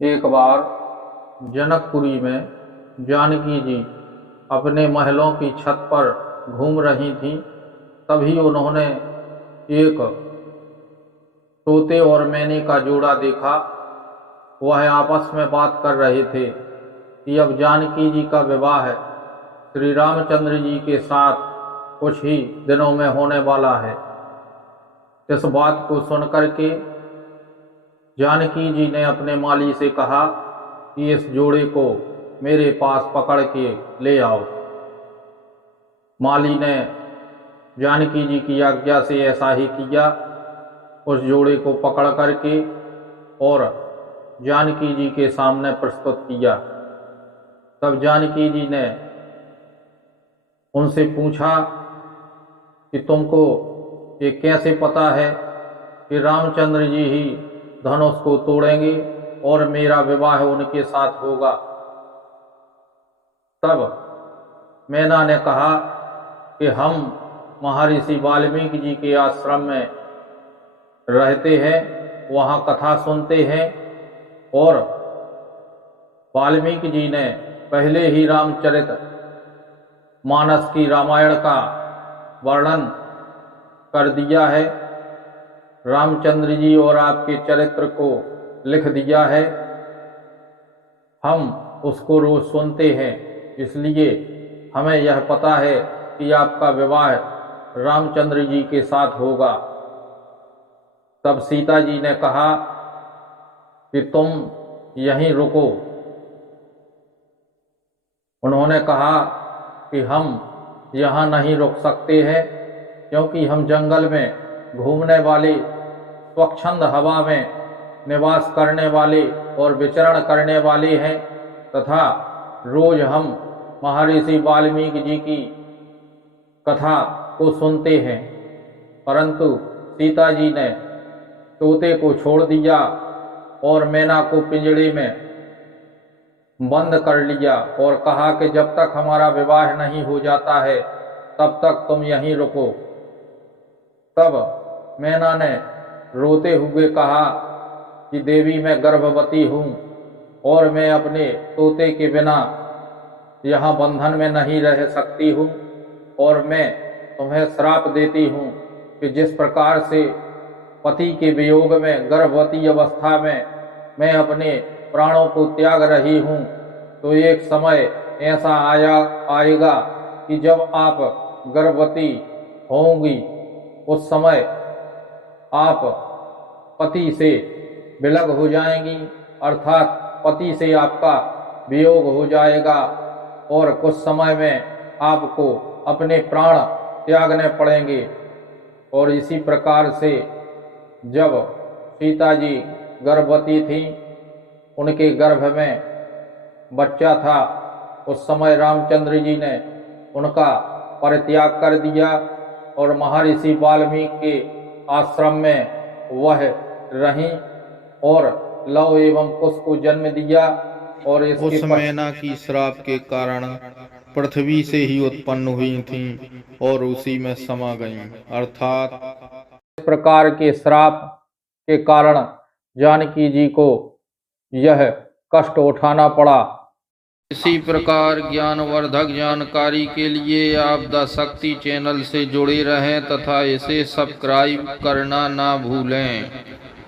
एक बार जनकपुरी में जानकी जी अपने महलों की छत पर घूम रही थीं। तभी उन्होंने एक तोते और मैने का जोड़ा देखा। वह आपस में बात कर रहे थे कि अब जानकी जी का विवाह श्री रामचंद्र जी के साथ कुछ ही दिनों में होने वाला है। इस बात को सुनकर के जानकी जी ने अपने माली से कहा कि इस जोड़े को मेरे पास पकड़ के ले आओ। माली ने जानकी जी की आज्ञा से ऐसा ही किया। उस जोड़े को पकड़ करके और जानकी जी के सामने प्रस्तुत किया। तब जानकी जी ने उनसे पूछा कि तुमको ये कैसे पता है कि रामचंद्र जी ही धनुष को तोड़ेंगे और मेरा विवाह उनके साथ होगा। तब मैना ने कहा कि हम महर्षि वाल्मीकि जी के आश्रम में रहते हैं, वहाँ कथा सुनते हैं और वाल्मीकि जी ने पहले ही रामचरित मानस की रामायण का वर्णन कर दिया है। रामचंद्र जी और आपके चरित्र को लिख दिया है। हम उसको रोज सुनते हैं, इसलिए हमें यह पता है कि आपका विवाह रामचंद्र जी के साथ होगा। तब सीता जी ने कहा कि तुम यहीं रुको। उन्होंने कहा कि हम यहाँ नहीं रुक सकते हैं, क्योंकि हम जंगल में घूमने वाले, स्वच्छंद हवा में निवास करने वाले और विचरण करने वाले हैं तथा रोज हम महर्षि वाल्मीकि जी की कथा को सुनते हैं। परंतु सीता जी ने तोते को छोड़ दिया और मैना को पिंजड़े में बंद कर लिया और कहा कि जब तक हमारा विवाह नहीं हो जाता है तब तक तुम यहीं रुको। तब मैना ने रोते हुए कहा कि देवी, मैं गर्भवती हूँ और मैं अपने तोते के बिना यहाँ बंधन में नहीं रह सकती हूँ, और मैं तुम्हें श्राप देती हूँ कि जिस प्रकार से पति के वियोग में गर्भवती अवस्था में मैं अपने प्राणों को त्याग रही हूँ, तो एक समय ऐसा आएगा कि जब आप गर्भवती होंगी, उस समय आप पति से विलग हो जाएंगी, अर्थात पति से आपका वियोग हो जाएगा और कुछ समय में आपको अपने प्राण त्यागने पड़ेंगे। और इसी प्रकार से जब सीता जी गर्भवती थी, उनके गर्भ में बच्चा था, उस समय रामचंद्र जी ने उनका परित्याग कर दिया और महर्षि वाल्मीकि के आश्रम में वह रहीं और लव एवं कुश को जन्म दिया। और उस मैना की श्राप के कारण पृथ्वी से ही उत्पन्न हुई थीं और उसी में समा गईं। अर्थात इस प्रकार के श्राप के कारण जानकी जी को यह कष्ट उठाना पड़ा। इसी प्रकार ज्ञानवर्धक जानकारी के लिए आप द शक्ति चैनल से जुड़े रहें तथा इसे सब्सक्राइब करना ना भूलें।